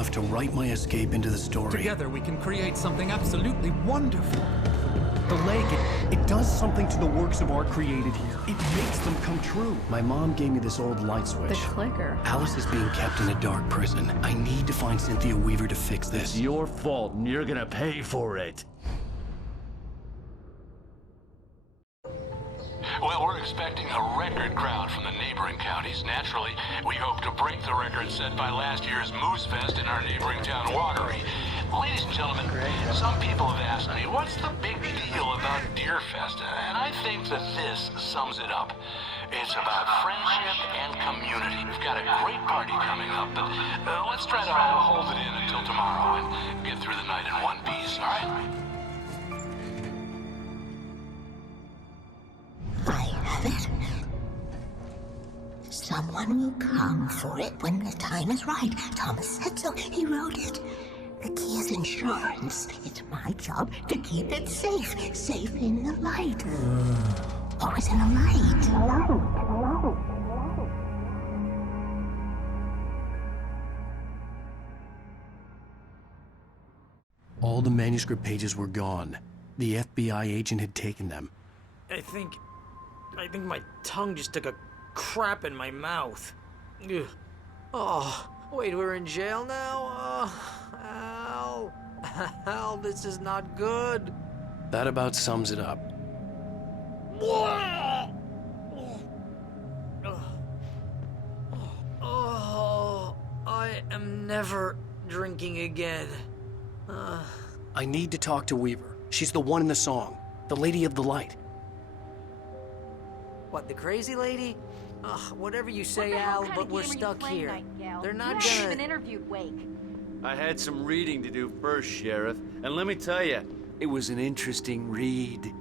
enough to write my escape into the story. Together we can create something absolutely wonderful. The lake, it does something to the works of art created here. It makes them come true. My mom gave me this old light switch. The clicker. Alice is being kept in a dark prison. I need to find Cynthia Weaver to fix this. It's your fault, and you're gonna pay for it. Well, we're expecting a record crowd from the neighboring counties. Naturally, we hope to break the record set by last year's Moose Fest in our neighboring town, Watery. Ladies and gentlemen, some people have asked me, what's the big deal about Deer Fest? And I think that this sums it up. It's about friendship and community. We've got a great party coming up, but let's try to hold it in until tomorrow and get through the night in one piece, all right? I have it. Someone will come for it when the time is right. Thomas said so. He wrote it. The key is insurance. It's my job to keep it safe. Safe in the light. Always in the light. Hello. All the manuscript pages were gone. The FBI agent had taken them. I think my tongue just took a crap in my mouth. Ugh. Oh, wait, we're in jail now? Al, this is not good. That about sums it up. Oh, I am never drinking again. I need to talk to Weaver. She's the one in the song. The Lady of the Light. What, the crazy lady? Whatever you say, Al, but we're stuck here. They're not gonna... even interviewed Wake. I had some reading to do first, Sheriff, and let me tell you, it was an interesting read.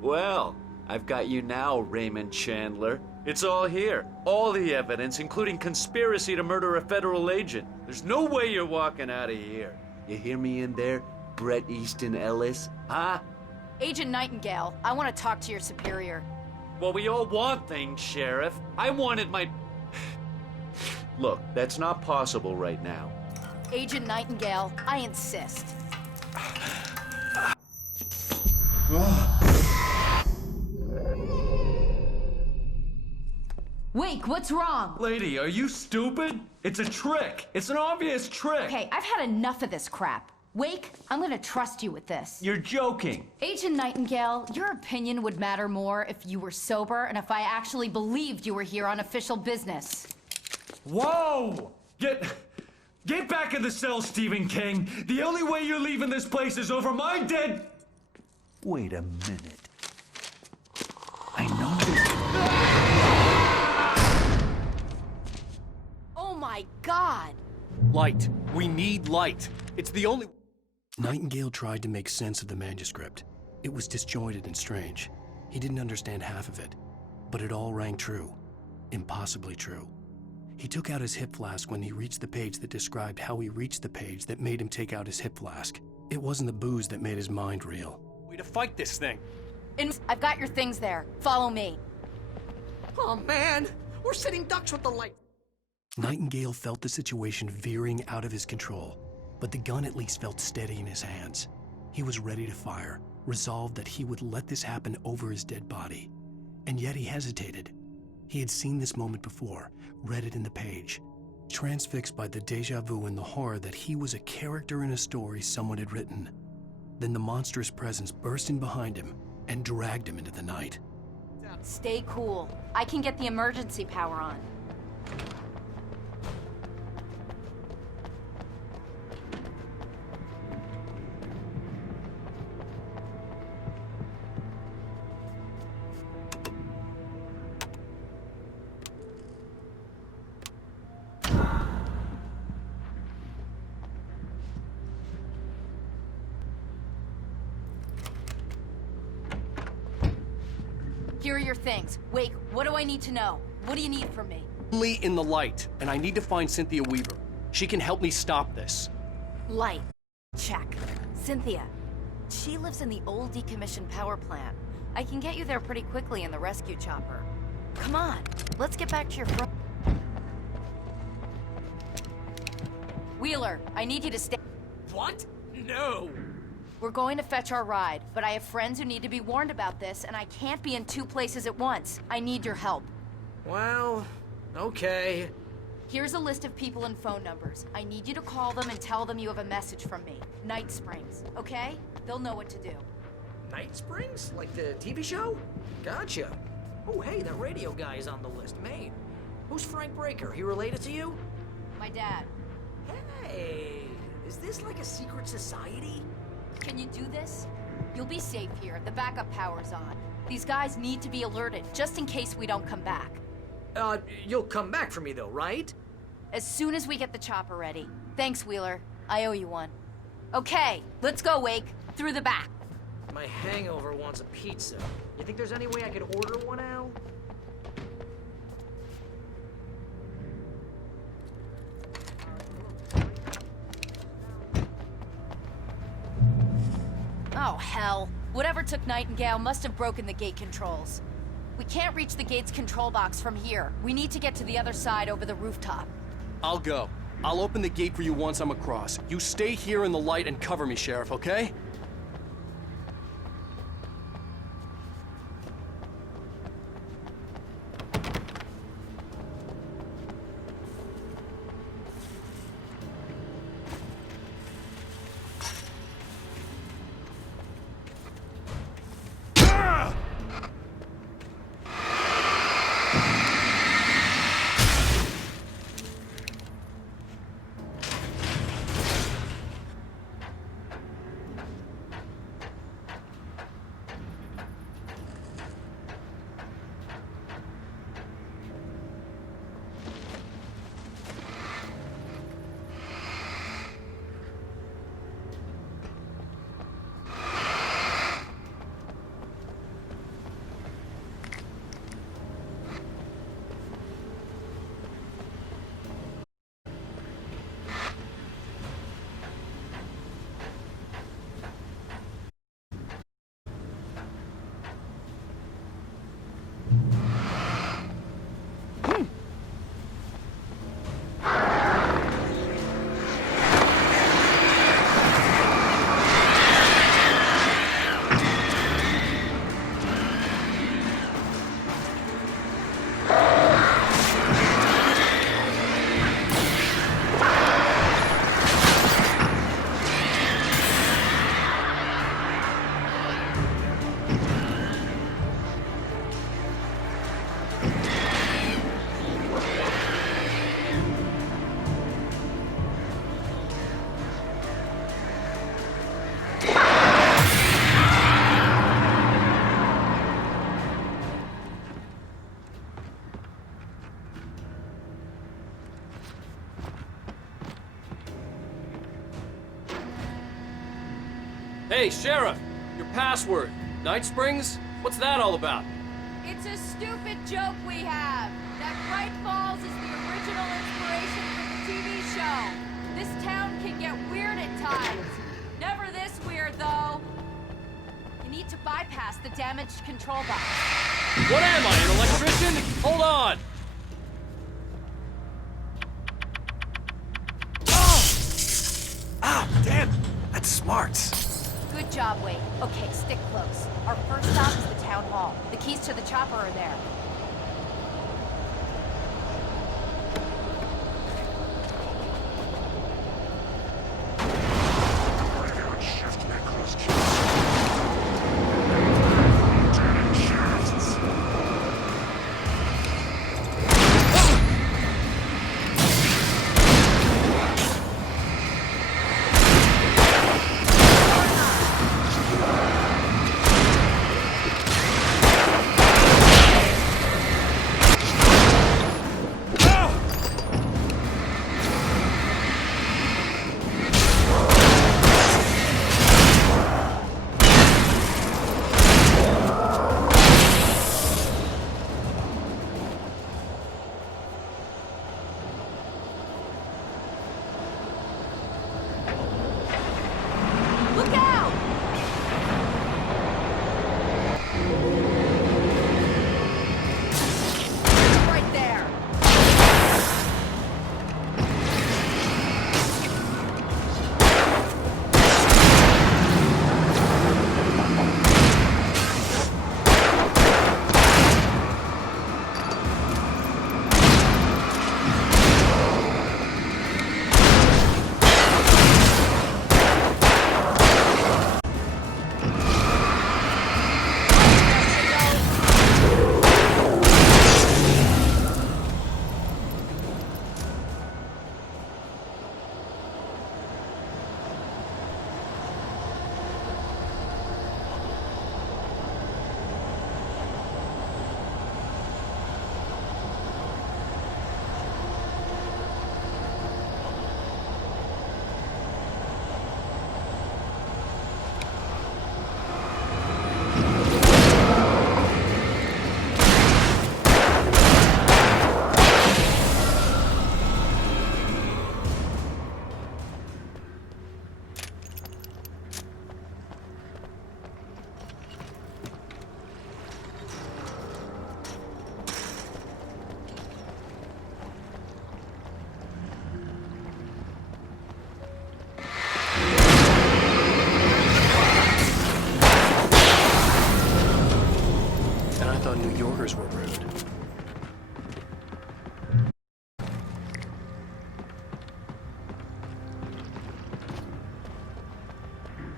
Well, I've got you now, Raymond Chandler. It's all here. All the evidence, including conspiracy to murder a federal agent. There's no way you're walking out of here. You hear me in there, Bret Easton Ellis? Huh? Agent Nightingale, I want to talk to your superior. Well, we all want things, Sheriff. I wanted my... Look, that's not possible right now. Agent Nightingale, I insist. Wake, what's wrong? Lady, are you stupid? It's a trick. It's an obvious trick. Okay, I've had enough of this crap. Wake, I'm gonna trust you with this. You're joking. Agent Nightingale, your opinion would matter more if you were sober and if I actually believed you were here on official business. Whoa! Get back in the cell, Stephen King. The only way you're leaving this place is over my dead... Wait a minute. I know this... Oh my God! Light. We need light. It's the only... Nightingale tried to make sense of the manuscript. It was disjointed and strange. He didn't understand half of it, but it all rang true. Impossibly true. He took out his hip flask when he reached the page that described how he reached the page that made him take out his hip flask. It wasn't the booze that made his mind reel. Way to fight this thing. I've got your things there. Follow me. Oh, man! We're sitting ducks with the light. Nightingale felt the situation veering out of his control, but the gun at least felt steady in his hands. He was ready to fire, resolved that he would let this happen over his dead body. And yet he hesitated. He had seen this moment before, read it in the page, transfixed by the deja vu and the horror that he was a character in a story someone had written. Then the monstrous presence burst in behind him and dragged him into the night. Stay cool. I can get the emergency power on. Here are your things. Wake, what do I need to know? What do you need from me? Only in the light, and I need to find Cynthia Weaver. She can help me stop this. Light. Check. Cynthia. She lives in the old decommissioned power plant. I can get you there pretty quickly in the rescue chopper. Come on, let's get back to your Wheeler, I need you to stay. What? No. We're going to fetch our ride, but I have friends who need to be warned about this, and I can't be in 2 places at once. I need your help. Well, okay. Here's a list of people and phone numbers. I need you to call them and tell them you have a message from me. Night Springs, okay? They'll know what to do. Night Springs? Like the TV show? Gotcha. Oh, hey, that radio guy is on the list. Maine. Who's Frank Breaker? He related to you? My dad. Hey, is this like a secret society? Can you do this? You'll be safe here. The backup power's on. These guys need to be alerted, just in case we don't come back. You'll come back for me though, right? As soon as we get the chopper ready. Thanks, Wheeler. I owe you one. Okay, let's go, Wake. Through the back. My hangover wants a pizza. You think there's any way I could order one, Al? Oh, hell. Whatever took Nightingale must have broken the gate controls. We can't reach the gate's control box from here. We need to get to the other side over the rooftop. I'll go. I'll open the gate for you once I'm across. You stay here in the light and cover me, Sheriff, okay? Hey, Sheriff! Your password. Night Springs? What's that all about? It's a stupid joke we have. That Bright Falls is the original inspiration for the TV show. This town can get weird at times. Never this weird, though. You need to bypass the damaged control box. What am I, an electrician? Hold on! Ah, damn! That's smart. Good job, Wade. Okay, stick close. Our first stop is the town hall. The keys to the chopper are there.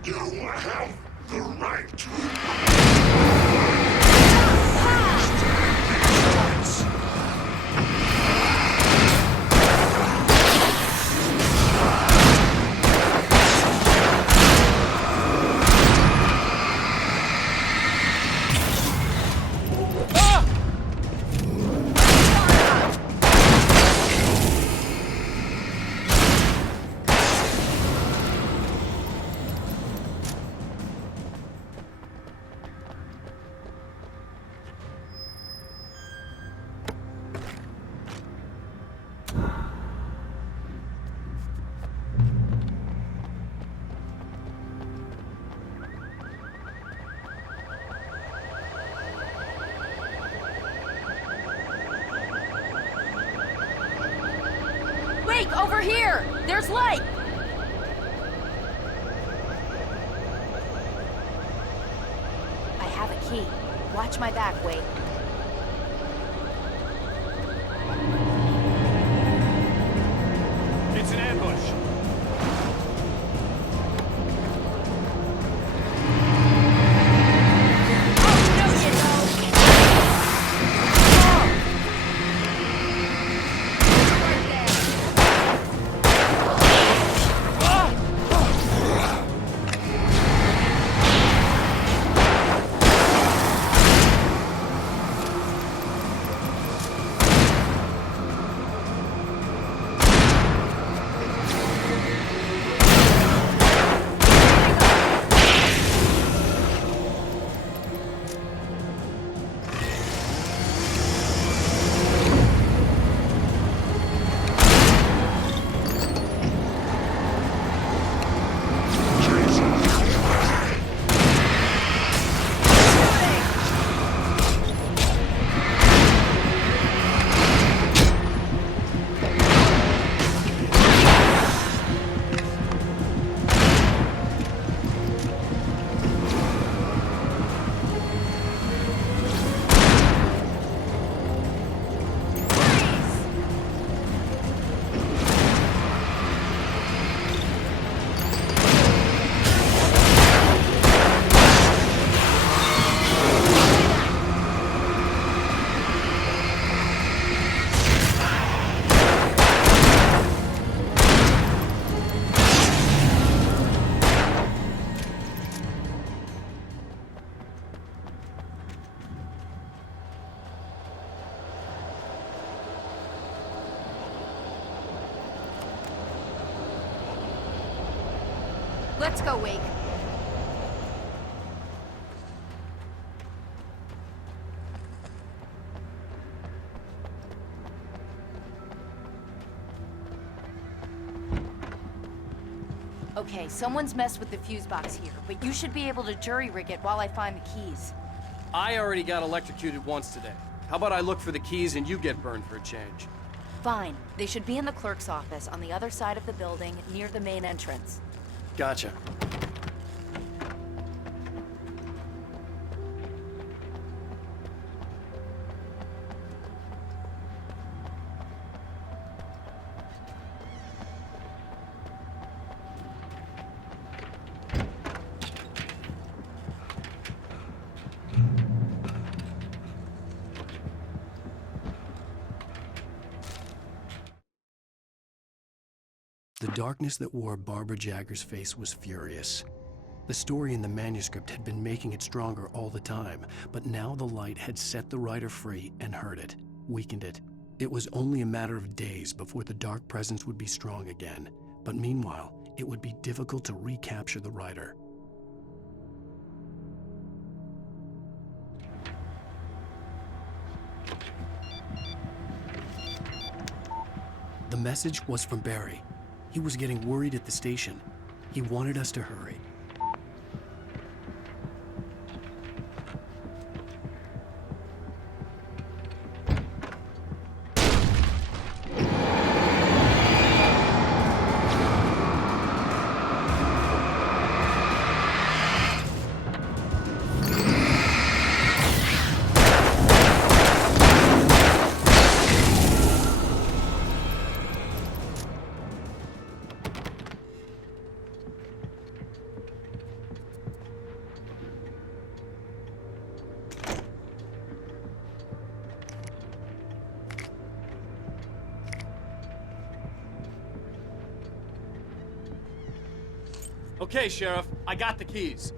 You have the right to. Wake, over here! There's light! I have a key. Watch my back, Wake. It's an ambush. Let's go, Wake. Okay, someone's messed with the fuse box here, but you should be able to jury-rig it while I find the keys. I already got electrocuted once today. How about I look for the keys and you get burned for a change? Fine. They should be in the clerk's office on the other side of the building, near the main entrance. Gotcha. The darkness that wore Barbara Jagger's face was furious. The story in the manuscript had been making it stronger all the time, but now the light had set the writer free and hurt it, weakened it. It was only a matter of days before the dark presence would be strong again, but meanwhile, it would be difficult to recapture the writer. The message was from Barry. He was getting worried at the station. He wanted us to hurry. Okay, Sheriff, I got the keys.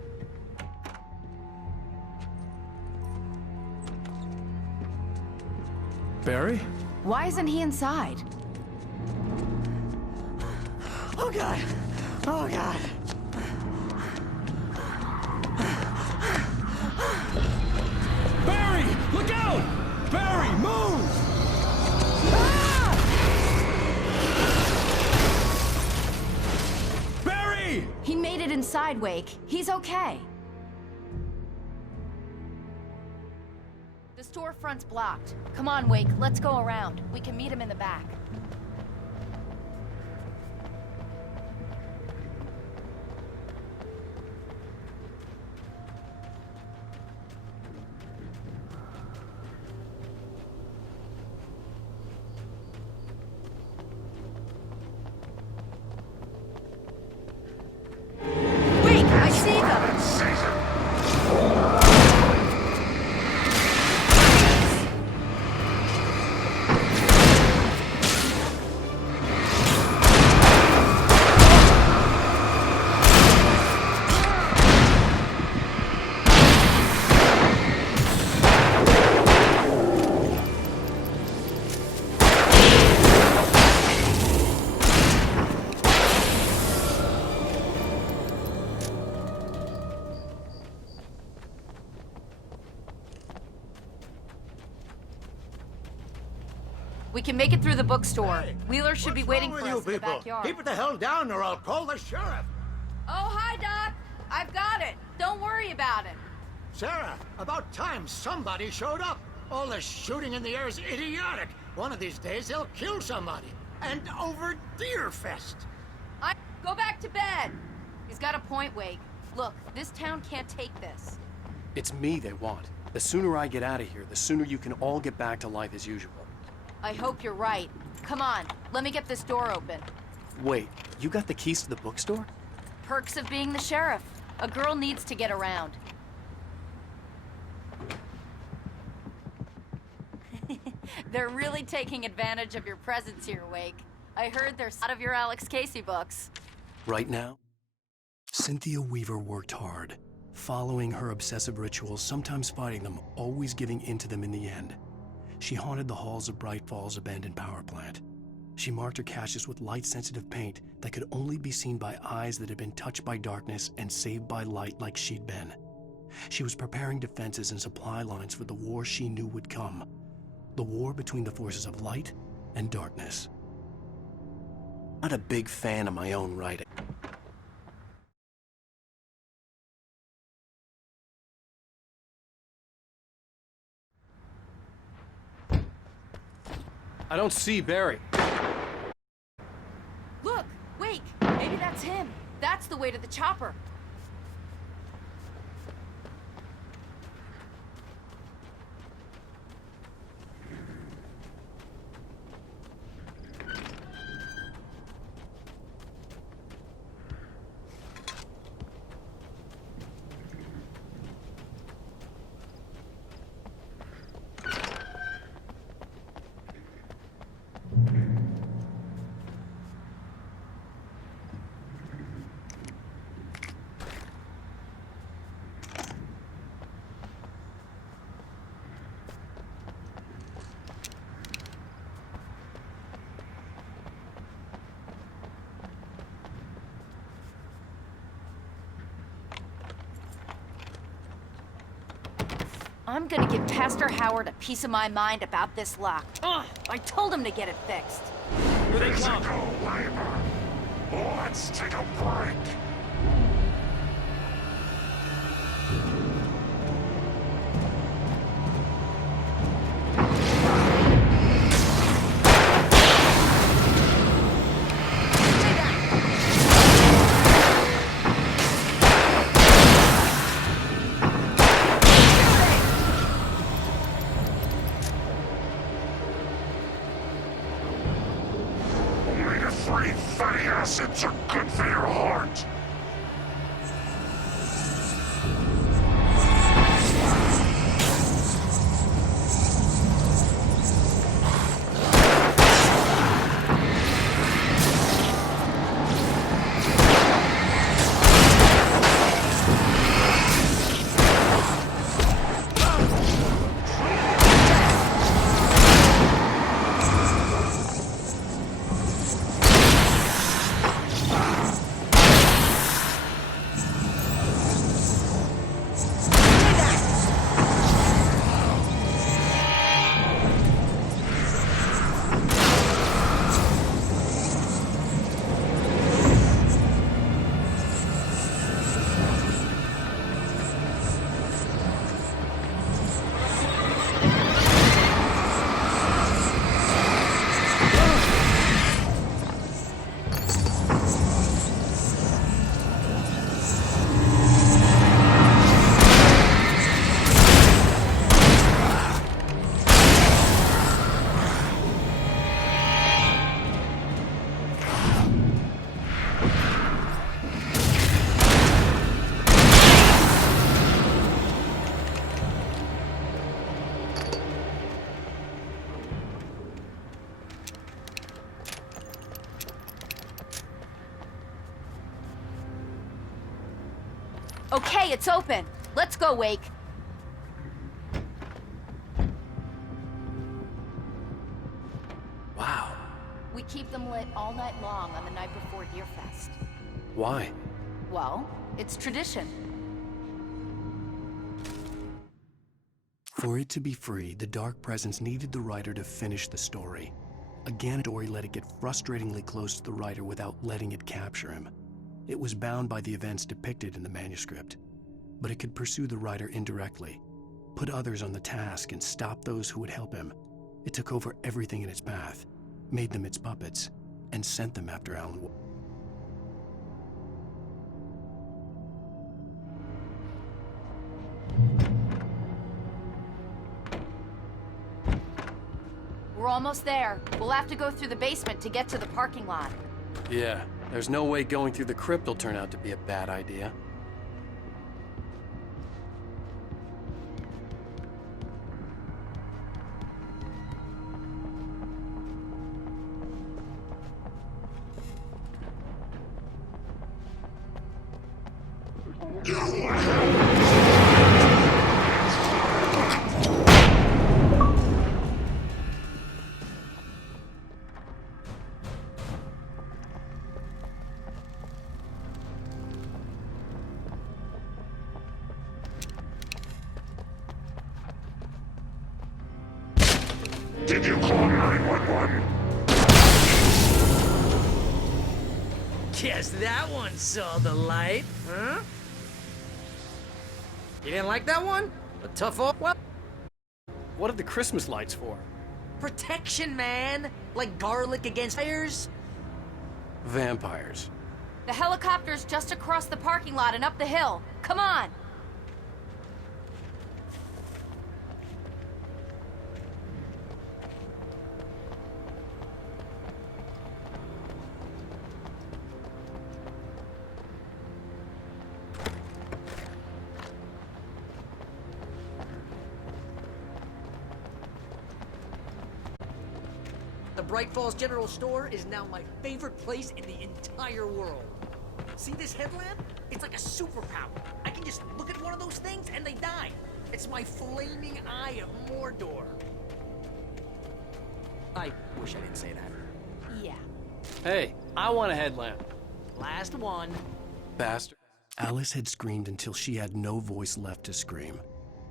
Barry? Why isn't he inside? Oh God! Oh God! Barry! Look out! Barry, move! Barry! He made it inside, Wake. He's okay. The storefront's blocked. Come on, Wake. Let's go around. We can meet him in the back. Wake, I see them! We can make it through the bookstore. Wheeler should be waiting for us in the backyard. Keep it the hell down or I'll call the sheriff. Oh, hi, Doc. I've got it. Don't worry about it. Sarah, about time somebody showed up. All this shooting in the air is idiotic. One of these days they'll kill somebody. And over Deerfest. Go back to bed. He's got a point, Wake. Look, this town can't take this. It's me they want. The sooner I get out of here, the sooner you can all get back to life as usual. I hope you're right. Come on, let me get this door open. Wait, you got the keys to the bookstore? Perks of being the sheriff. A girl needs to get around. They're really taking advantage of your presence here, Wake. I heard there's out of your Alex Casey books. Right now, Cynthia Weaver worked hard, following her obsessive rituals, sometimes fighting them, always giving in to them in the end. She haunted the halls of Bright Falls abandoned power plant. She marked her caches with light-sensitive paint that could only be seen by eyes that had been touched by darkness and saved by light like she'd been. She was preparing defenses and supply lines for the war she knew would come. The war between the forces of light and darkness. Not a big fan of my own writing. I don't see Barry. Look, Wake, maybe that's him. That's the way to the chopper. I'm gonna give Pastor Howard a piece of my mind about this lock. Ugh, I told him to get it fixed. Here they come. Physical labor. Let's take a break. Omega-3 fatty acids are good for your heart. Okay, it's open. Let's go, Wake. Wow. We keep them lit all night long on the night before Deerfest. Why? Well, it's tradition. For it to be free, the Dark Presence needed the writer to finish the story. Again, Dory let it get frustratingly close to the writer without letting it capture him. It was bound by the events depicted in the manuscript, but it could pursue the writer indirectly, put others on the task, and stop those who would help him. It took over everything in its path, made them its puppets, and sent them after Alan. We're almost there. We'll have to go through the basement to get to the parking lot. Yeah, there's no way going through the crypt will turn out to be a bad idea. Did you call 911? Guess that one saw the light, huh? You didn't like that one? A tough old... Well, What are the Christmas lights for? protection, man! Like garlic against fires? Vampires. The helicopter's just across the parking lot and up the hill. Come on! The Bright Falls General Store is now my favorite place in the entire world. See this headlamp? It's like a superpower. I can just look at one of those things and they die. It's my flaming eye of Mordor. I wish I didn't say that. Yeah. Hey, I want a headlamp. Last one. Bastard. Alice had screamed until she had no voice left to scream.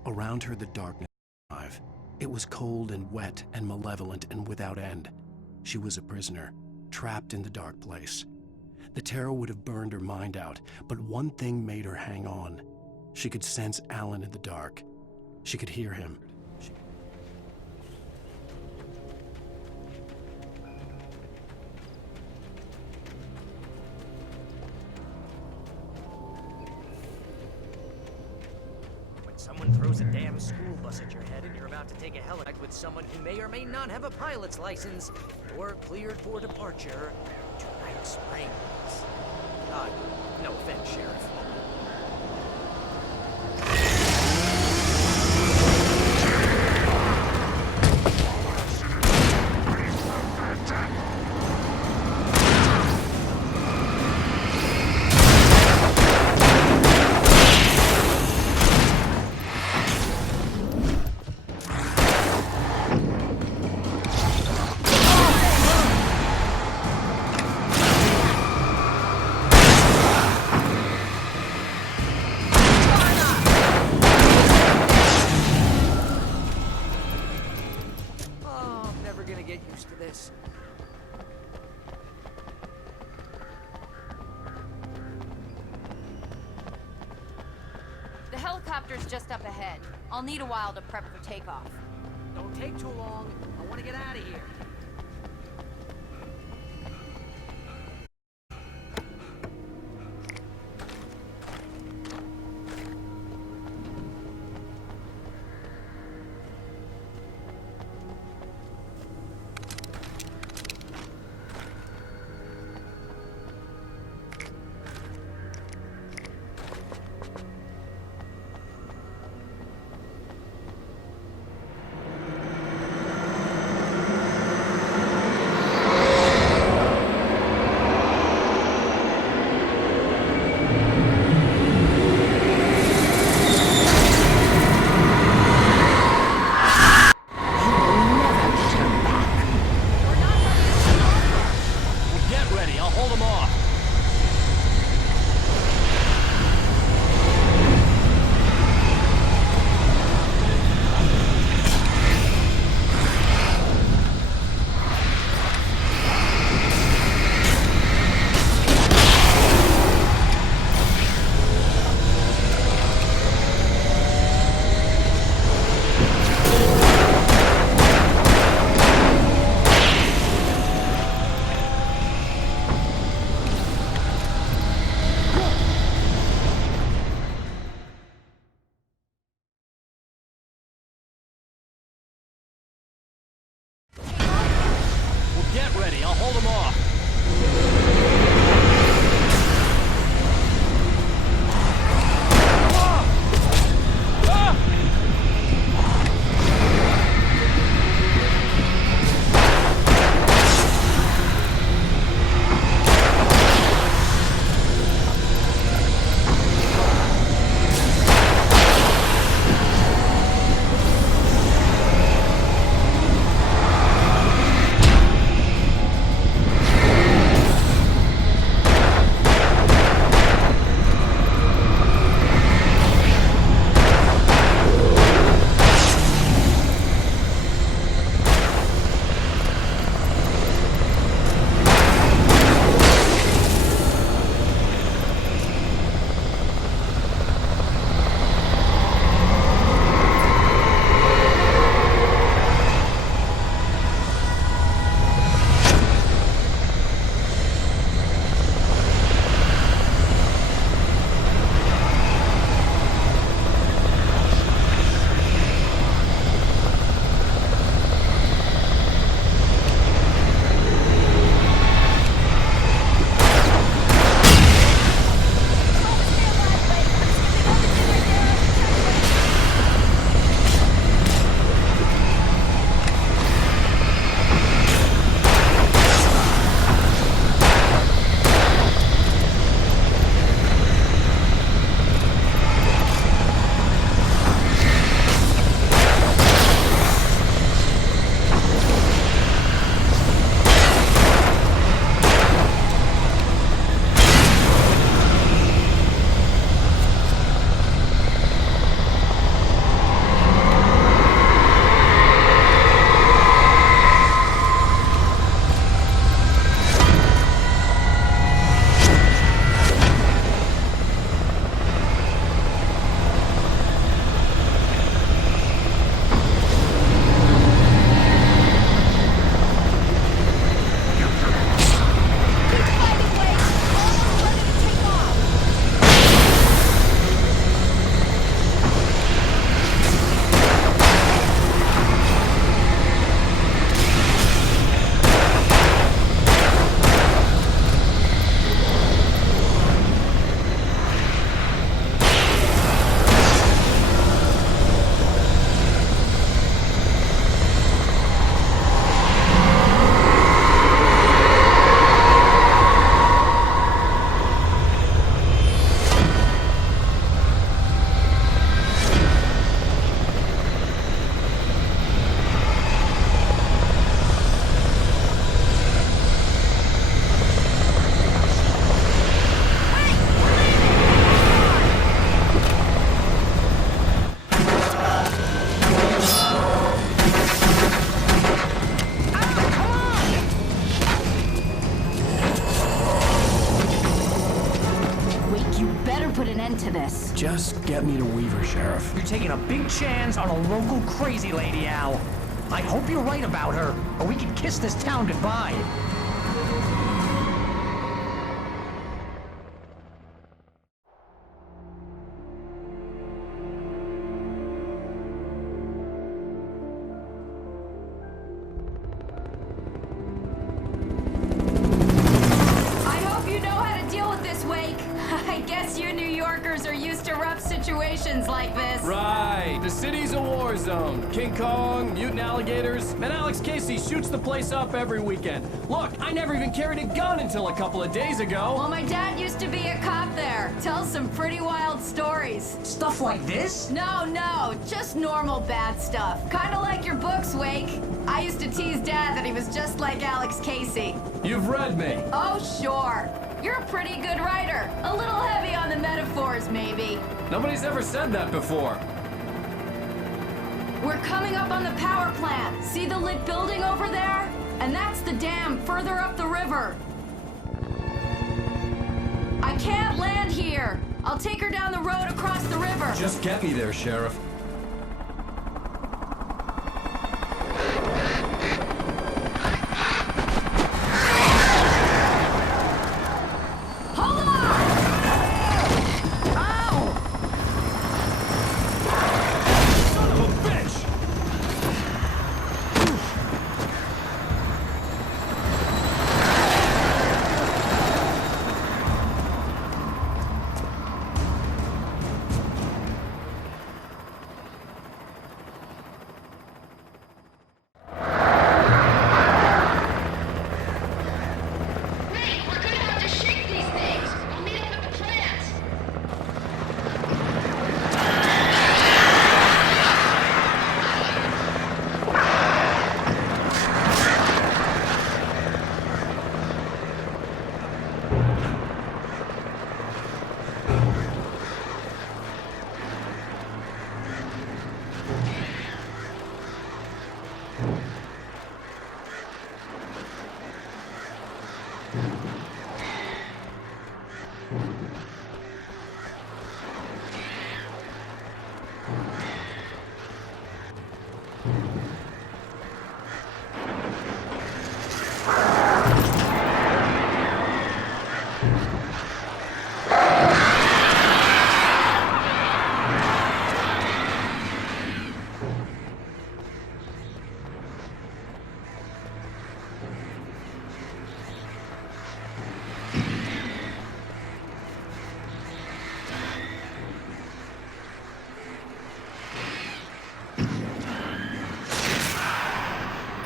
Around her, the darkness was alive. It was cold and wet and malevolent and without end. She was a prisoner, trapped in the dark place. The terror would have burned her mind out, but one thing made her hang on. She could sense Alan in the dark. She could hear him. Someone throws a damn school bus at your head and you're about to take a helipad with someone who may or may not have a pilot's license or cleared for departure to Night Springs. No offense, Sheriff. The helicopter's just up ahead. I'll need a while to prep for takeoff. Don't take too long. I want to get out of here. You better put an end to this. Just get me to Weaver, Sheriff. You're taking a big chance on a local crazy lady, Al. I hope you're right about her, or we can kiss this town goodbye. Like this. Right. The city's a war zone. King Kong, mutant alligators, and Alex Casey shoots the place up every weekend. Look, I never even carried a gun until a couple of days ago. Well, my dad used to be a cop there. Tells some pretty wild stories. Stuff like this? No, just normal bad stuff. Kinda like your books, Wake. I used to tease Dad that he was just like Alex Casey. You've read me. Oh, sure. You're a pretty good writer. A little heavy on the metaphors, maybe. Nobody's ever said that before. We're coming up on the power plant. See the lit building over there? And that's the dam further up the river. I can't land here. I'll take her down the road across the river. Just get me there, Sheriff.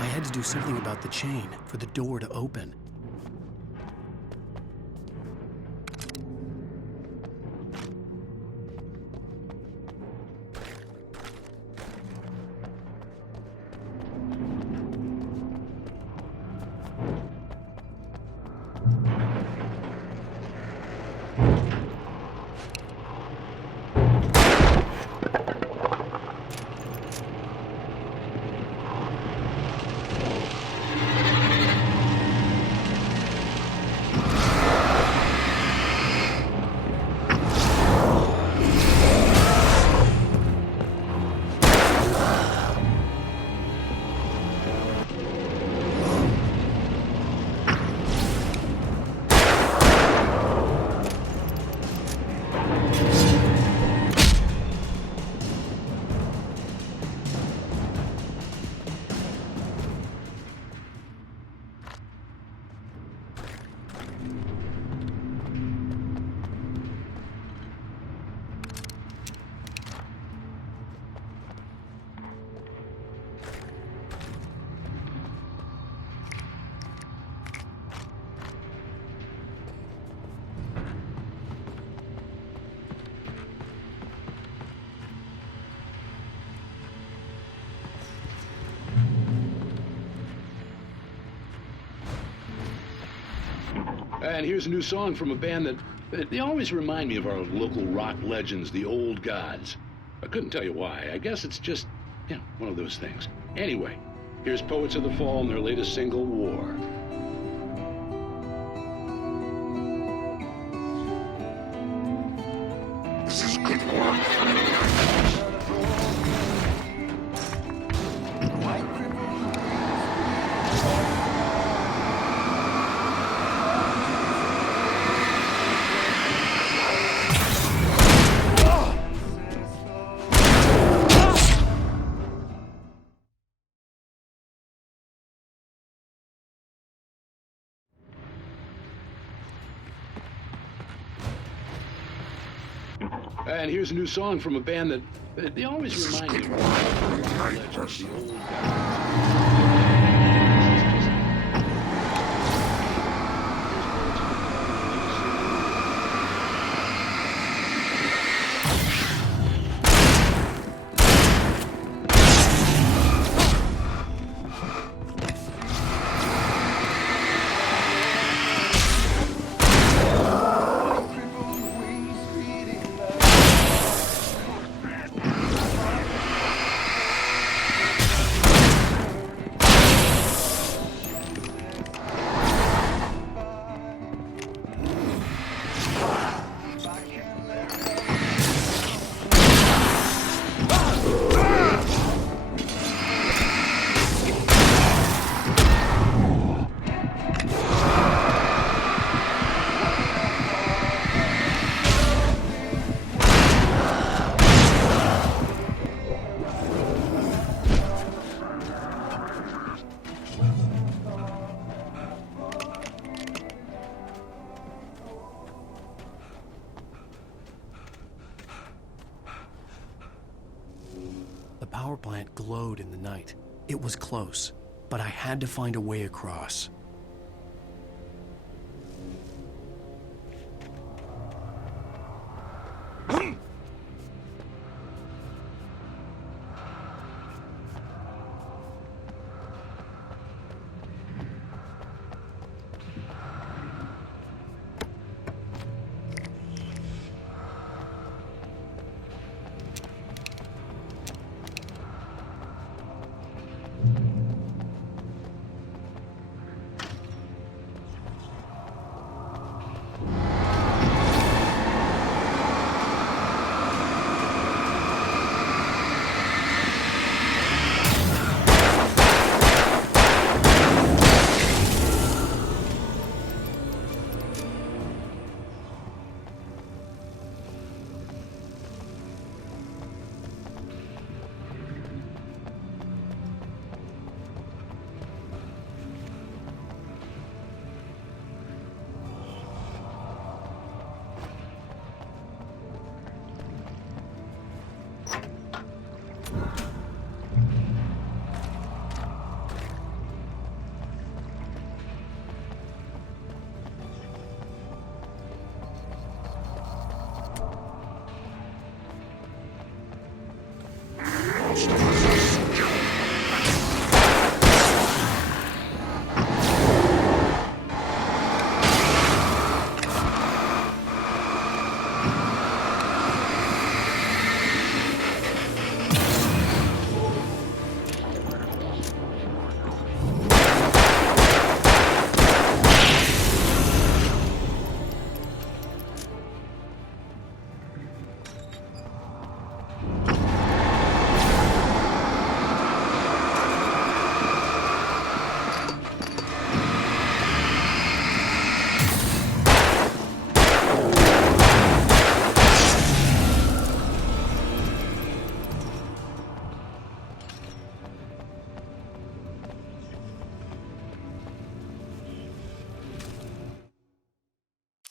I had to do something about the chain for the door to open. And here's a new song from a band that they always remind me of our local rock legends, the Old Gods. I couldn't tell you why. I guess it's just, one of those things. Anyway, here's Poets of the Fall and their latest single, War. This is good work. And here's a new song from a band that they always remind me of legends, the old guys. The power plant glowed in the night. It was close, but I had to find a way across.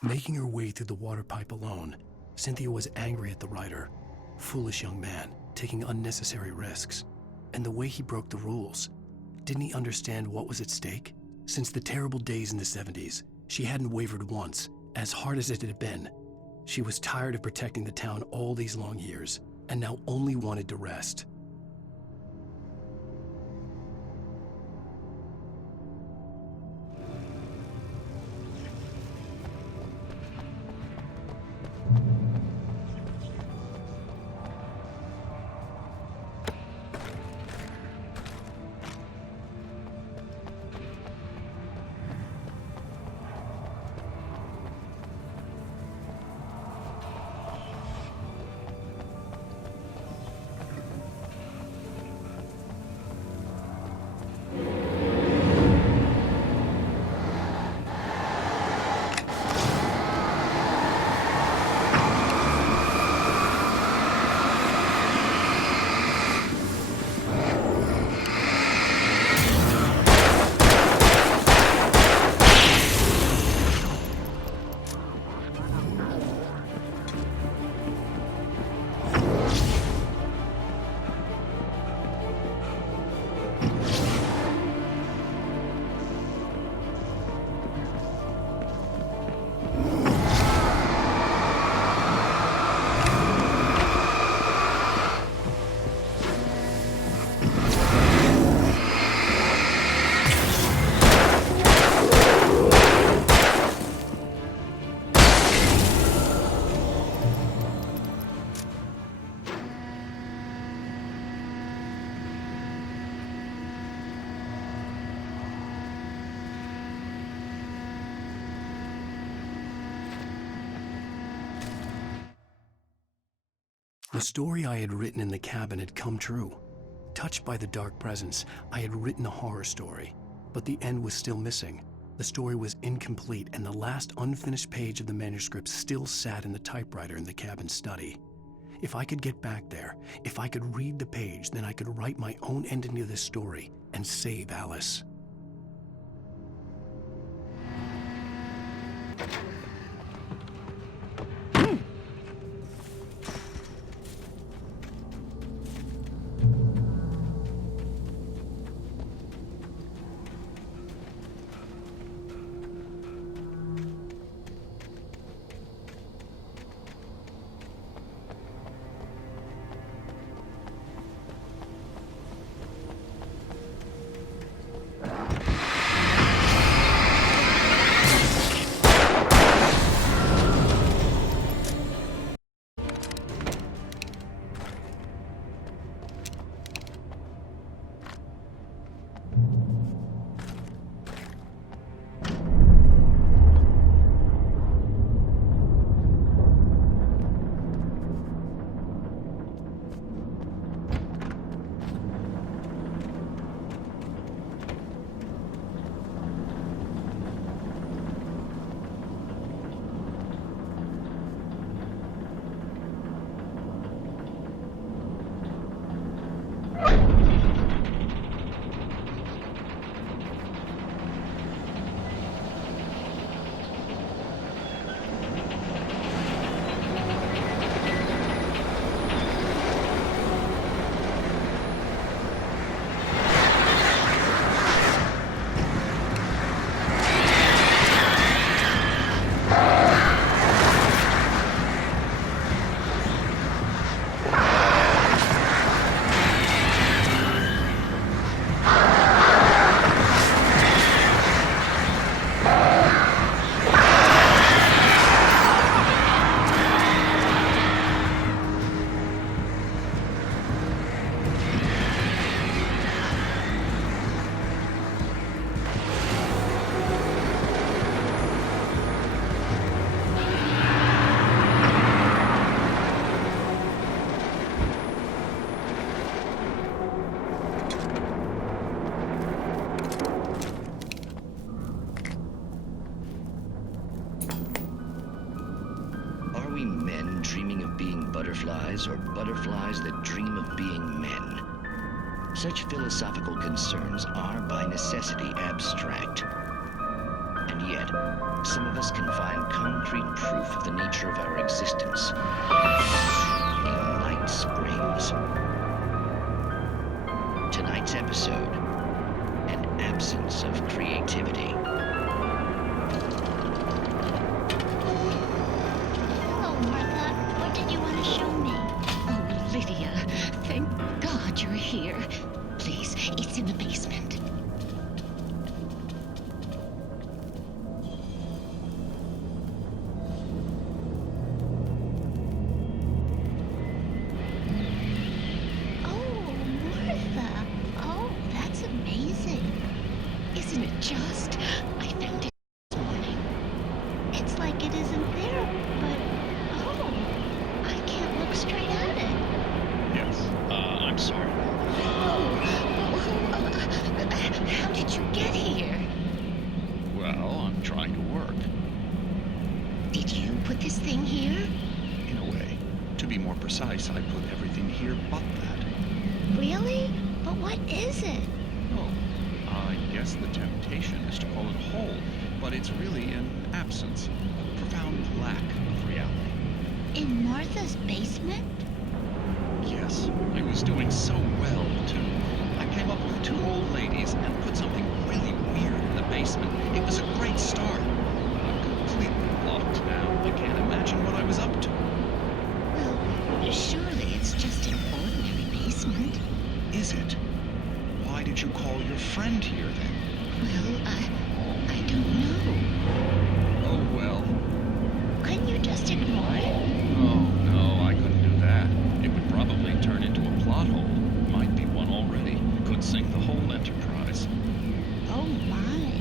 Making her way through the water pipe alone, Cynthia was angry at the writer. Foolish young man, taking unnecessary risks. And the way he broke the rules. Didn't he understand what was at stake? Since the terrible days in the 70s, she hadn't wavered once, as hard as it had been. She was tired of protecting the town all these long years, and now only wanted to rest. The story I had written in the cabin had come true. Touched by the dark presence, I had written a horror story, but the end was still missing. The story was incomplete, and the last unfinished page of the manuscript still sat in the typewriter in the cabin study. If I could get back there, if I could read the page, then I could write my own ending to this story and save Alice. Or butterflies that dream of being men. Such philosophical concerns are by necessity abstract. And yet, some of us can find concrete proof of the nature of our existence in Night Springs. Tonight's episode, an absence of creativity. Here. Please, it's in the basement. Oh, Martha. Oh, that's amazing. Isn't it just? I found it this morning. It's like it isn't there, but oh, I can't look straight at it. Yes, I'm sorry. How did you get here? Well, I'm trying to work. Did you put this thing here? In a way. To be more precise, I put everything here but that. Really? But what is it? Oh, I guess the temptation is to call it whole, but it's really an absence, a profound lack of reality. In Martha's basement? Yes, I was doing so well, too. I came up with 2 old ladies and put something really weird in the basement. It was a great start. I'm completely blocked now. I can't imagine what I was up to. Well, surely it's just an ordinary basement. Is it? Why did you call your friend here, then? Well, I don't know. Oh, well. Couldn't you just ignore it? Oh, no, I couldn't do that. It would probably turn into a plot hole. Might be one already. Could sink the whole enterprise. Oh, my.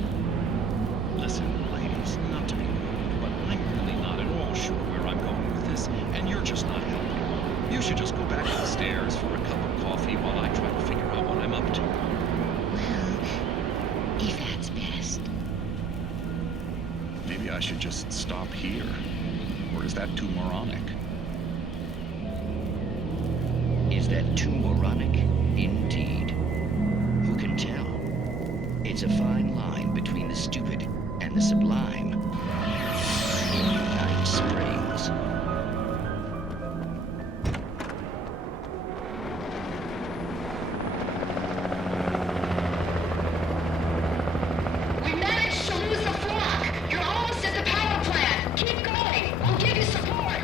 Listen, ladies, not to be rude, but I'm really not at all sure where I'm going with this, and you're just not helping. You should just go back to the stairs for a cup of coffee while I try to figure out what I'm up to. Well, if that's best. Maybe I should just stop here. Or is that too moronic? Is that too moronic? Indeed. Who can tell? It's a fine line between the stupid and the sublime. Night Springs. We managed to lose the flock. You're almost at the power plant. Keep going. I'll give you support.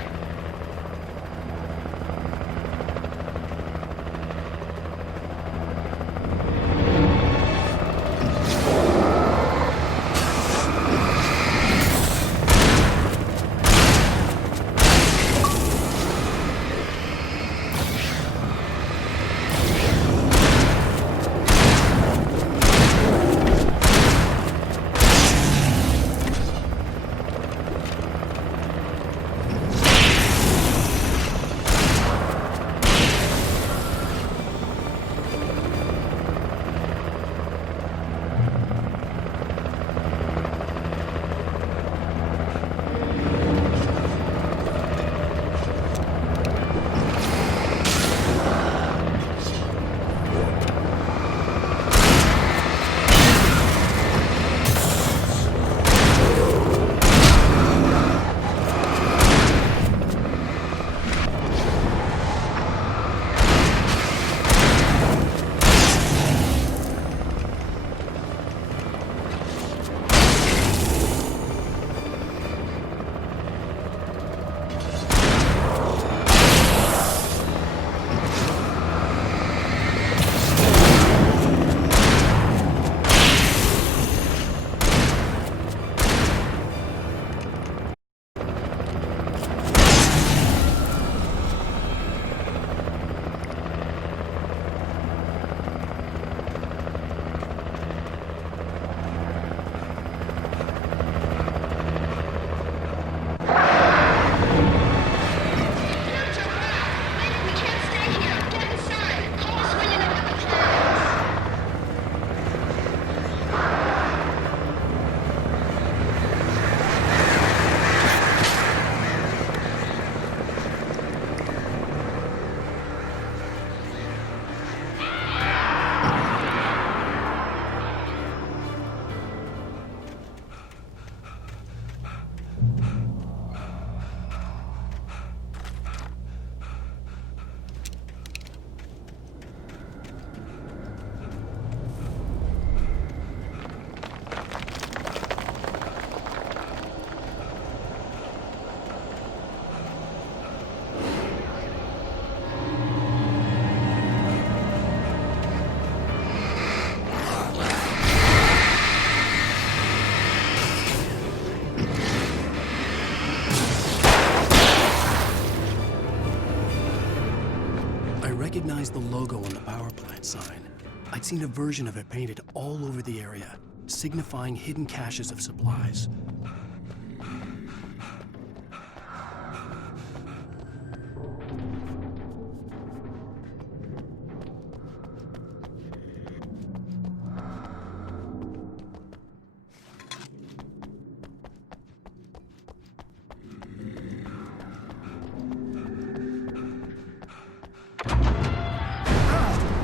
recognized the logo on the power plant sign. I'd seen a version of it painted all over the area, signifying hidden caches of supplies.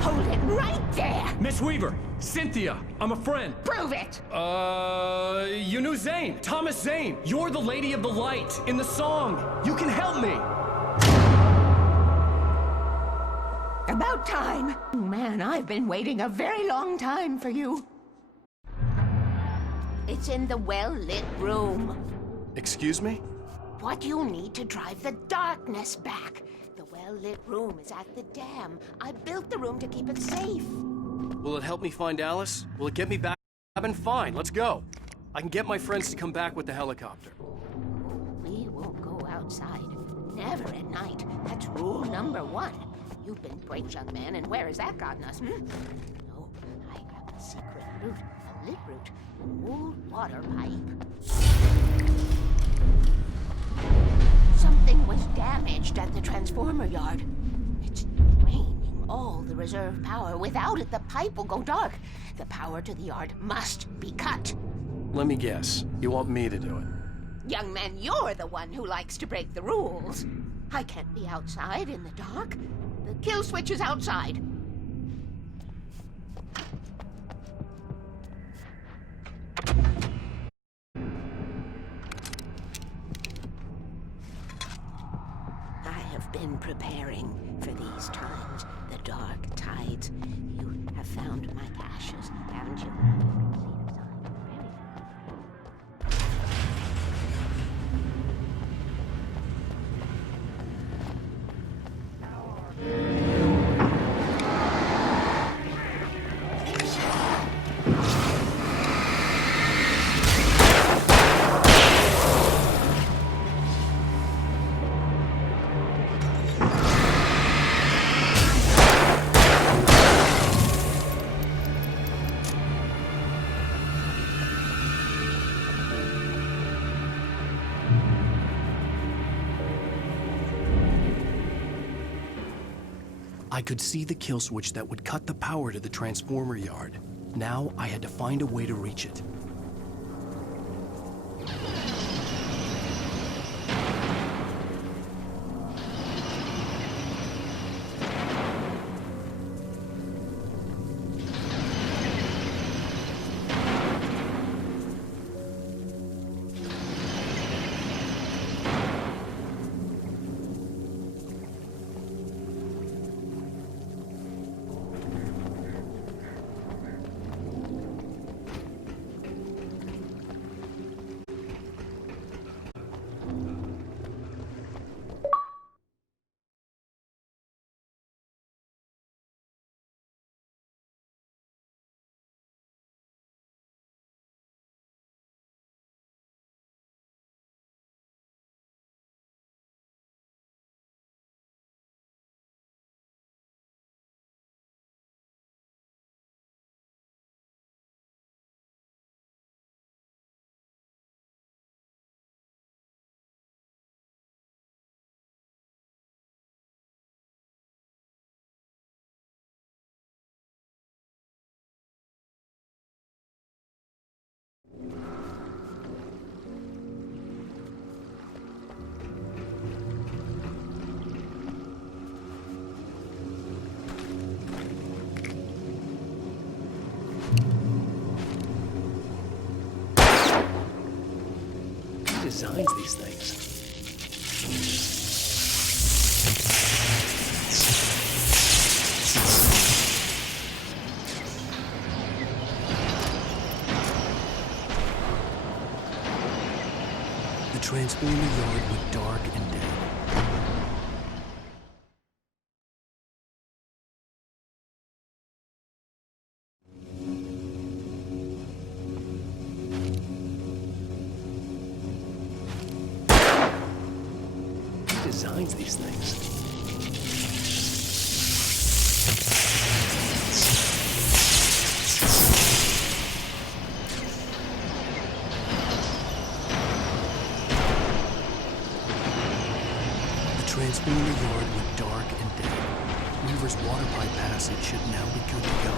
Hold it right there! Miss Weaver! Cynthia! I'm a friend! Prove it! You knew Zane! Thomas Zane! You're the Lady of the Light in the song! You can help me! About time! Man, I've been waiting a very long time for you. It's in the well-lit room. Excuse me? What you need to drive the darkness back. The well-lit room is at the dam. I built the room to keep it safe. Will it help me find Alice? Will it get me back? I've been fine. Let's go. I can get my friends to come back with the helicopter. We won't go outside. Never at night. That's rule number 1. You've been brave, young man, and where has that gotten us, No, I have a secret route. A lit route. An old water pipe. Something was damaged at at the transformer yard. It's draining all the reserve power. Without it, the pipe will go dark. The power to the yard must be cut. Let me guess. You want me to do it? Young man, you're the one who likes to break the rules. I can't be outside in the dark. The kill switch is outside. I have been preparing for these times, the dark tides. You have found my ashes, haven't you? I could see the kill switch that would cut the power to the transformer yard. Now I had to find a way to reach it. Designs these things. The transformer yard went dark and dead. Designs these things. The transformer yard went dark and dead. Weaver's water pipe passage should now be good to go.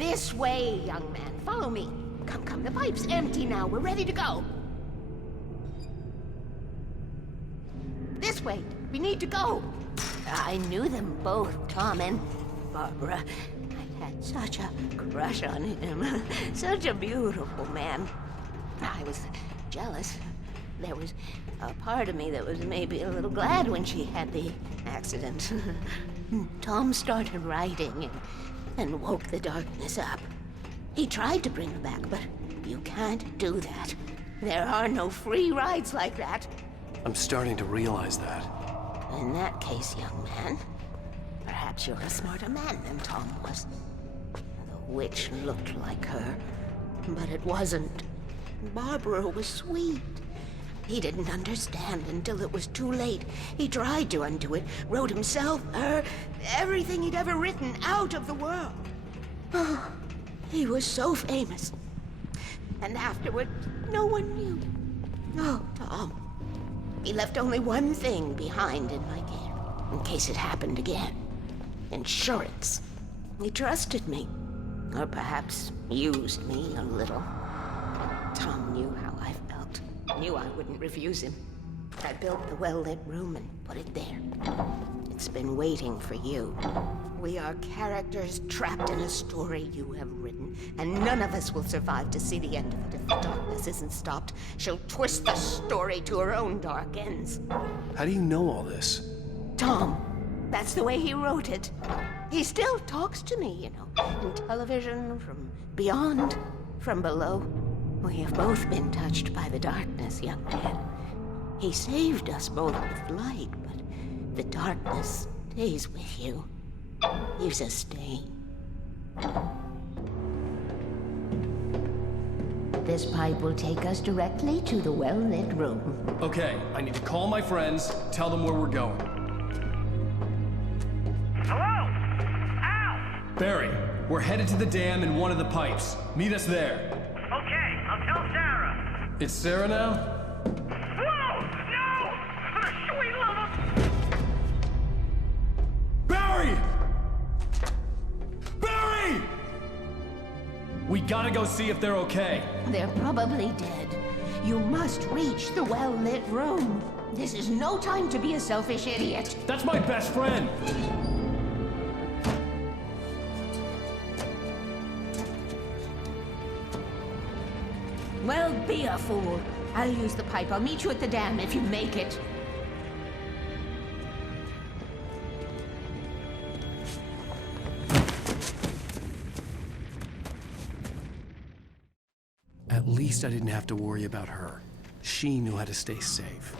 This way, young man. Follow me. Come, the pipe's empty now. We're ready to go. This way. We need to go. I knew them both, Tom and Barbara. I had such a crush on him. Such a beautiful man. I was jealous. There was a part of me that was maybe a little glad when she had the accident. Tom started writing and woke the darkness up. He tried to bring her back, but you can't do that. There are no free rides like that. I'm starting to realize that. In that case, young man, perhaps you're a smarter man than Tom was. The witch looked like her, but it wasn't. Barbara was sweet. He didn't understand until it was too late. He tried to undo it, wrote himself, her, everything he'd ever written out of the world. Oh, he was so famous. And afterward, no one knew. Oh, Tom. He left only one thing behind in my care, in case it happened again. Insurance. He trusted me. Or perhaps used me a little. Tom knew how I felt. Knew I wouldn't refuse him. I built the well-lit room and put it there. It's been waiting for you. We are characters trapped in a story you have written, and none of us will survive to see the end of it if the darkness isn't stopped. She'll twist the story to her own dark ends. How do you know all this? Tom, that's the way he wrote it. He still talks to me, you know, in television, from beyond, from below. We have both been touched by the darkness, young man. He saved us both with light, but the darkness stays with you. Leaves a stain. This pipe will take us directly to the well-lit room. Okay, I need to call my friends, tell them where we're going. Hello? Al! Barry, we're headed to the dam in one of the pipes. Meet us there. Okay, I'll tell Sarah. It's Sarah now? Whoa! No! For the sweet love of... Barry! Barry! We gotta go see if they're okay. They're probably dead. You must reach the well-lit room. This is no time to be a selfish idiot. That's my best friend! Well, be a fool. I'll use the pipe. I'll meet you at the dam if you make it. At least I didn't have to worry about her. She knew how to stay safe.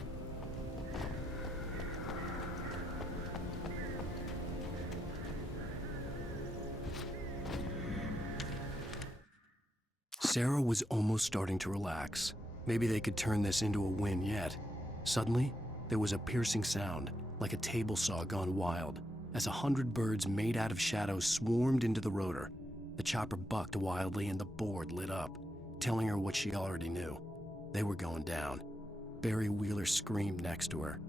Sarah was almost starting to relax. Maybe they could turn this into a win yet. Suddenly, there was a piercing sound, like a table saw gone wild, as 100 birds made out of shadows swarmed into the rotor. The chopper bucked wildly and the board lit up, telling her what she already knew. They were going down. Barry Wheeler screamed next to her.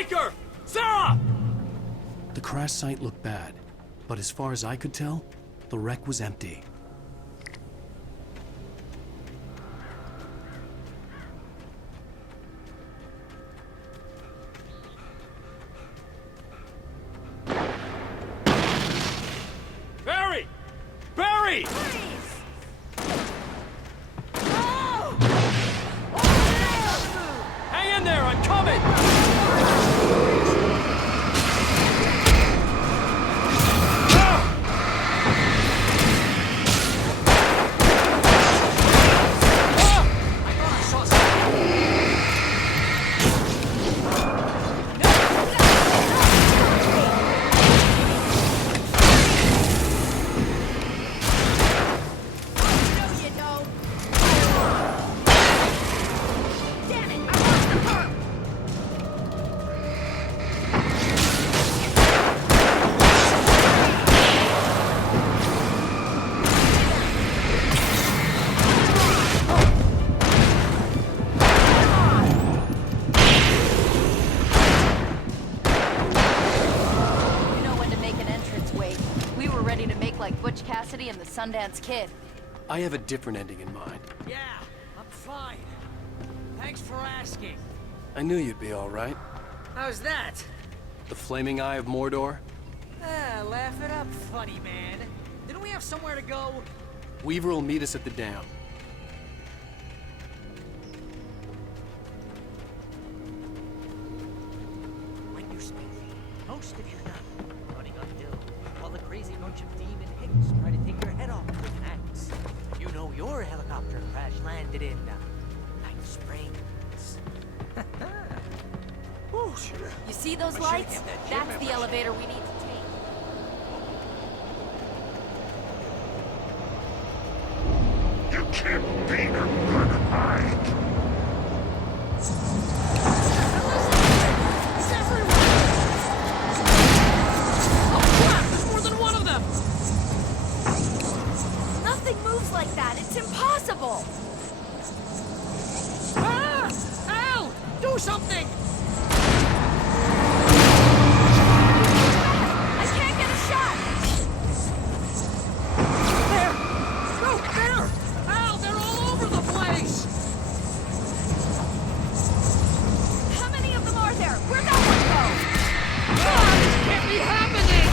Baker! Sarah! The crash site looked bad, but as far as I could tell, the wreck was empty. Barry! Barry! Hang in there, I'm coming! Butch Cassidy and the Sundance Kid. I have a different ending in mind. Yeah, I'm fine. Thanks for asking. I knew you'd be all right. How's that? The flaming eye of Mordor? Ah, laugh it up, funny man. Didn't we have somewhere to go? Weaver will meet us at the dam. When you speak, most of your time running until while the crazy bunch of demon hicks try to take your head off with an axe. You know your helicopter crash landed in Night Springs. Oh, sure. You see those I lights? should've kept that That's gym the membership. elevator we need to take. You can't beat a good hide. It's everywhere! Oh crap! There's more than one of them! Nothing moves like that. It's impossible. Ah! Al! Do something! I can't get a shot. There! No, there! Al, they're all over the place! How many of them are there? Where'd that one go? Ah, this can't be happening!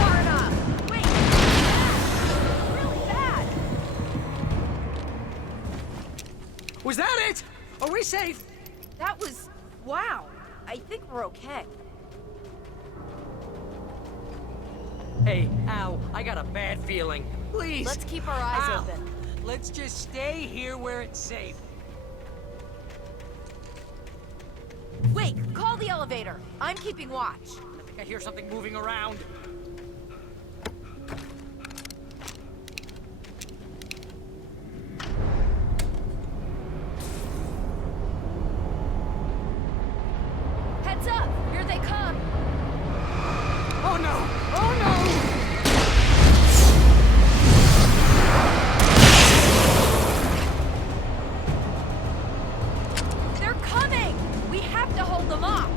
Far enough. Wait. Really bad. Was that it? Are we safe? That was... wow. I think we're okay. Hey, Al, I got a bad feeling. Please. Let's keep our eyes Al, open. let's just stay here where it's safe. Wait, call the elevator. I'm keeping watch. I think I hear something moving around. Heads up! Here they come! Oh no! Oh no! They're coming! We have to hold them off!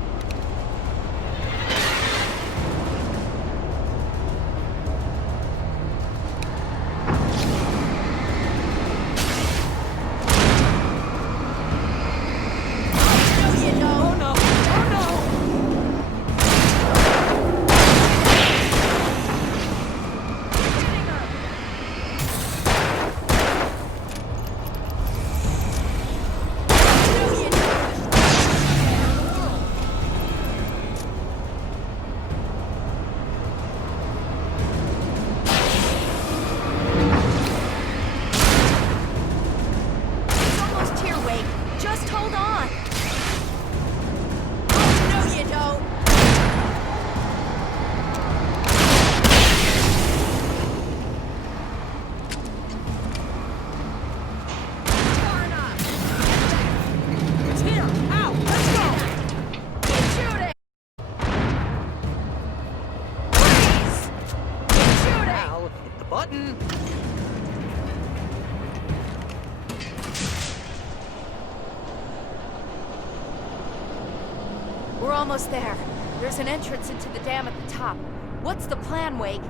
almost there. There's an entrance into the dam at the top. What's the plan, Wake?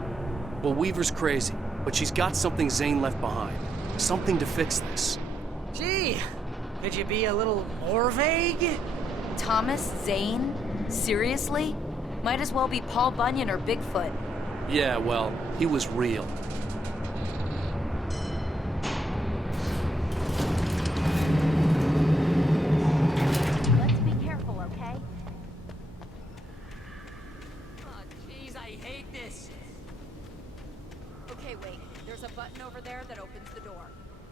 Well, Weaver's crazy, but she's got something Zane left behind. Something to fix this. Gee, could you be a little more vague? Thomas Zane? Seriously? Might as well be Paul Bunyan or Bigfoot. Yeah, well, he was real. Let's be careful, okay? Oh, jeez, I hate this. Okay, wait. There's a button over there that opens the door.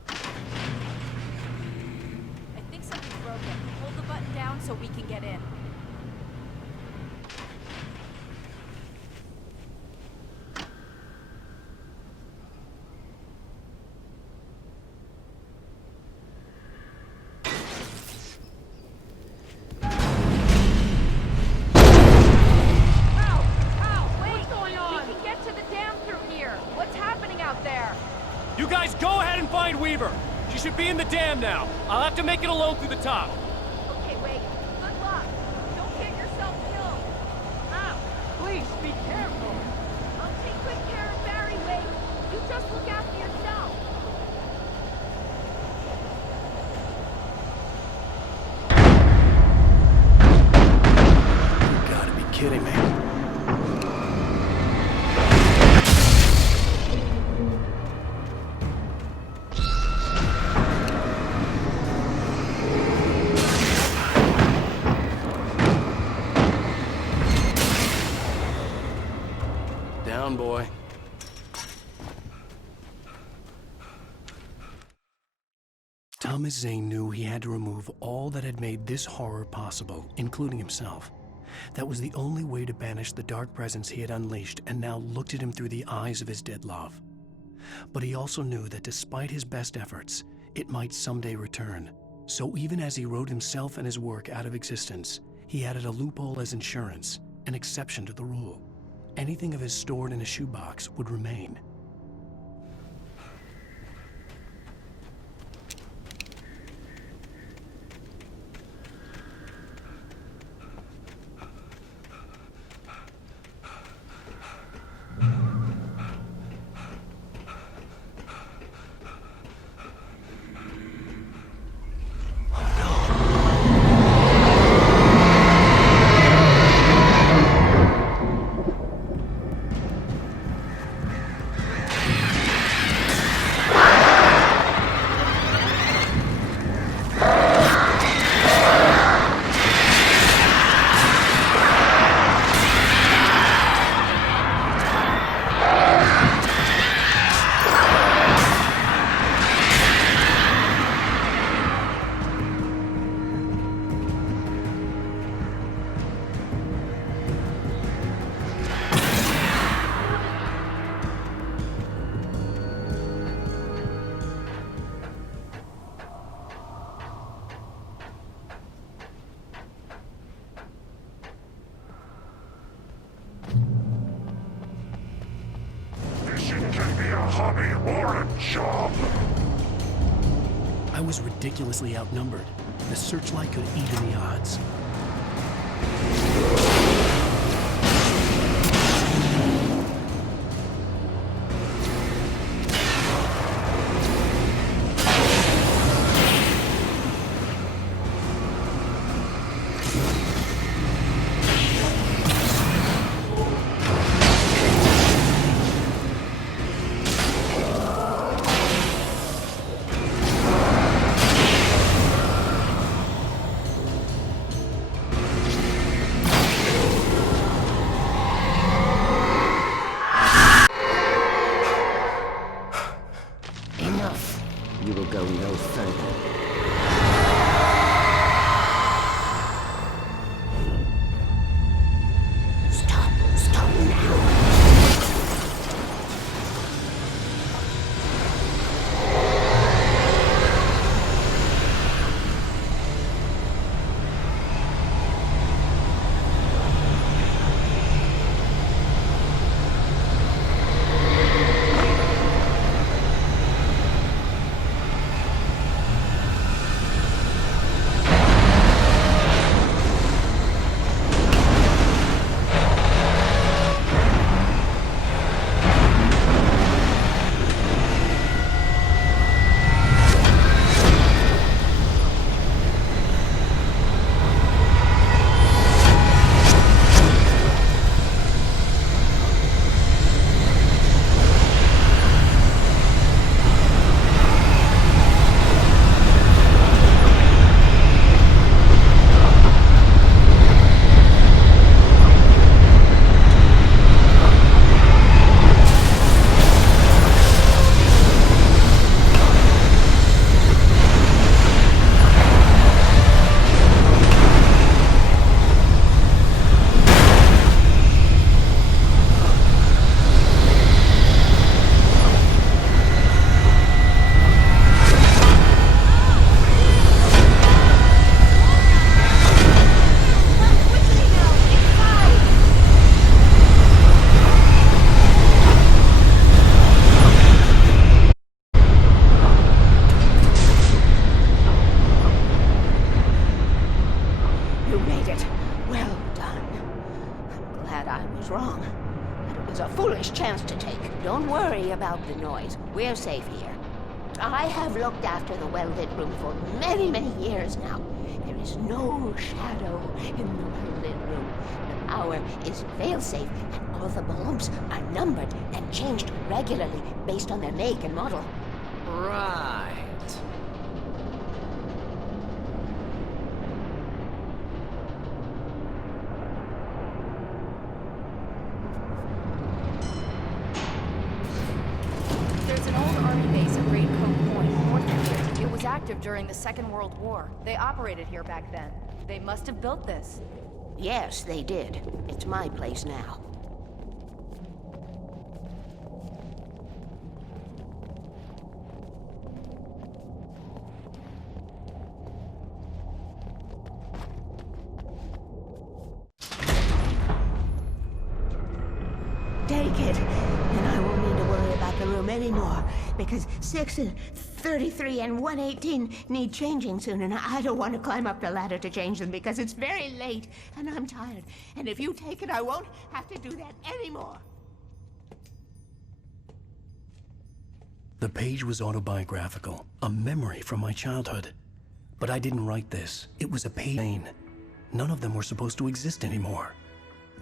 I think something's broken. Hold the button down so we can get in. You guys go ahead and find Weaver. She should be in the dam now. I'll have to make it alone through the top. Okay, wait. Good luck. Don't get yourself killed. Ow! Please, be careful. I'll take good care of Barry, Wade. You just look after yourself. You gotta be kidding me. Down, boy. Thomas Zane knew he had to remove all that had made this horror possible, including himself. That was the only way to banish the dark presence he had unleashed and now looked at him through the eyes of his dead love. But he also knew that despite his best efforts, it might someday return. So even as he wrote himself and his work out of existence, he added a loophole as insurance, an exception to the rule. Anything of his stored in a shoebox would remain. hobby or a job. I was ridiculously outnumbered. The searchlight could even the odds. Enough. You will go no further. Stop now. last chance to take. Don't worry about the noise. We're safe here. I have looked after the well-lit room for many, many years now. There is no shadow in the well-lit room. The power is fail-safe, and all the bulbs are numbered and changed regularly based on their make and model. Right. There's an old army base at Great Cove Point, north of here. It was active during the Second World War. They operated here back then. They must have built this. Yes, they did. It's my place now. Take it, and I won't need to worry about the room anymore, because 6 and 33 and 118 need changing soon, and I don't want to climb up the ladder to change them because it's very late, and I'm tired. And if you take it, I won't have to do that anymore. The page was autobiographical, a memory from my childhood. But I didn't write this. It was a page. None of them were supposed to exist anymore.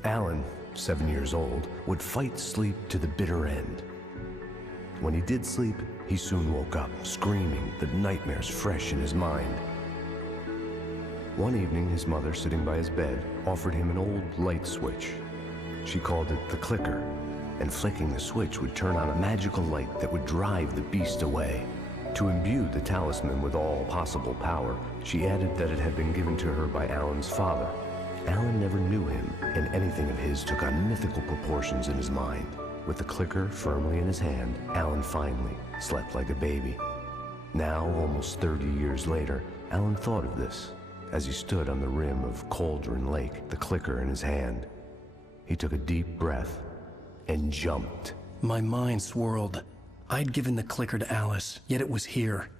Alan, 7 years old, would fight sleep to the bitter end. When he did sleep, he soon woke up, screaming, the nightmares fresh in his mind. One evening, his mother, sitting by his bed, offered him an old light switch. She called it the clicker, and flicking the switch would turn on a magical light that would drive the beast away. To imbue the talisman with all possible power, she added that it had been given to her by Alan's father. Alan never knew him, and anything of his took on mythical proportions in his mind. With the clicker firmly in his hand, Alan finally slept like a baby. Now, almost 30 years later, Alan thought of this as he stood on the rim of Cauldron Lake, the clicker in his hand. He took a deep breath and jumped. My mind swirled. I'd given the clicker to Alice, yet it was here.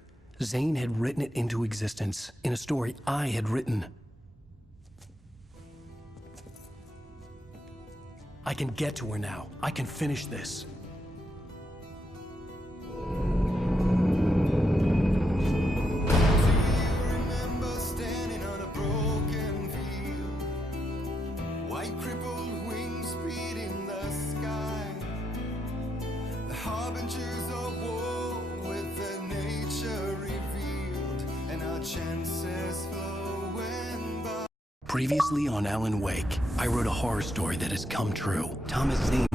Zane had written it into existence in a story I had written. I can get to her now. I can finish this. Previously on Alan Wake, I wrote a horror story that has come true. Thomas Zane